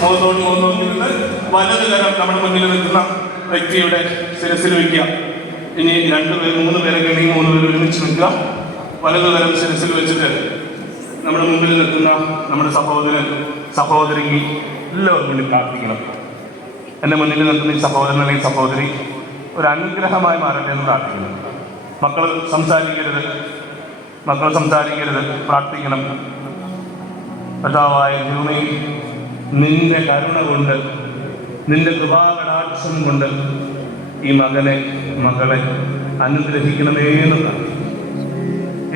മുഖത്തോട് വലത് കരം നമ്മുടെ മുന്നിൽ നിൽക്കുന്ന വ്യക്തിയുടെ ശിരസിൽ വയ്ക്കുക. ഇനി 2 പേര് 3 പേരൊക്കെ ഉണ്ടെങ്കിൽ 3 പേര് ഒരുമിച്ച് നിൽക്കുക. വലത് കരം ശിരസിൽ വെച്ചിട്ട് നമ്മുടെ മുമ്പിൽ നിൽക്കുന്ന നമ്മുടെ സഹോദരൻ സഹോദരിക്ക് എല്ലാവർക്കും വേണ്ടി പ്രാർത്ഥിക്കണം. എൻ്റെ മുന്നിൽ നിൽക്കുന്ന ഈ സഹോദരൻ അല്ലെങ്കിൽ സഹോദരി ഒരു അനുഗ്രഹമായി മാറട്ടെ എന്ന് പ്രാർത്ഥിക്കണം. മക്കൾ സംസാരിക്കരുത്, പ്രാർത്ഥിക്കണം. കർത്താവായ ദൈവമേ, നിന്റെ കരുണ കൊണ്ട്, നിന്റെ കൃപാകടാക്ഷം കൊണ്ട് ഈ മകളെ അനുഗ്രഹിക്കണമേ എന്ന് പ്രാർത്ഥിക്കും.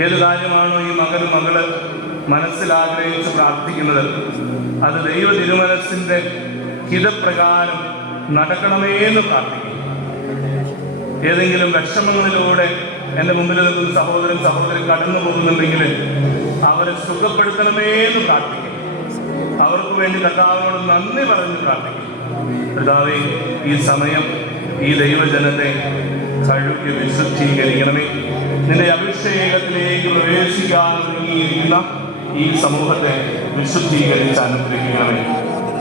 ഏത് കാര്യമാണോ ഈ മകള് മനസ്സിലാഗ്രഹിച്ച് പ്രാർത്ഥിക്കുന്നത്, അത് ദൈവ തിരുമനസ്സിന്റെ ഹിതപ്രകാരം നടക്കണമേ എന്ന് പ്രാർത്ഥിക്കും. ഏതെങ്കിലും വിഷമങ്ങളിലൂടെ എൻ്റെ മുമ്പിൽ നിൽക്കുന്ന സഹോദരൻ കടന്നു പോകുന്നുണ്ടെങ്കിൽ അവരെ സുഖപ്പെടുത്തണമേ എന്ന് പ്രാർത്ഥിക്കും. അവർക്ക് വേണ്ടി കർത്താവിനോട് നന്ദി പറഞ്ഞ് പ്രാർത്ഥിക്കും. കർത്താവേ, ഈ സമയം ഈ ദൈവജനത്തെ കഴുകി വിശുദ്ധീകരിക്കണമേ. നിന്റെ അഭിഷേകത്തിലേക്ക് പ്രവേശിക്കാൻ ഒരുങ്ങിയിരിക്കുന്ന ഈ സമൂഹത്തെ വിശുദ്ധീകരിച്ച് അനുഗ്രഹിക്കണമേ.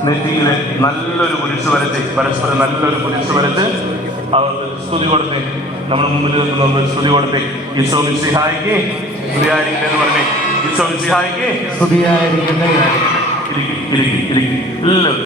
നെറ്റിയിലെ നല്ലൊരു കുരിശ് വരച്ച്, പരസ്പരം നല്ലൊരു കുരിശ് വരച്ച് അവർക്ക് സ്തുതി കൊടുത്തേ. നമ്മുടെ മുമ്പിൽ നിൽക്കുന്ന സ്തുതി കൊടുത്തേ. ഈശോ മിശിഹായിക്ക് സ്തുതിയായിരിക്കട്ടെ എന്ന് പറഞ്ഞേ. ഈശോ മിശിഹായിക്ക് സ്തുതിയായിരിക്കട്ടെ. ഇരിക്കും എല്ലാവരും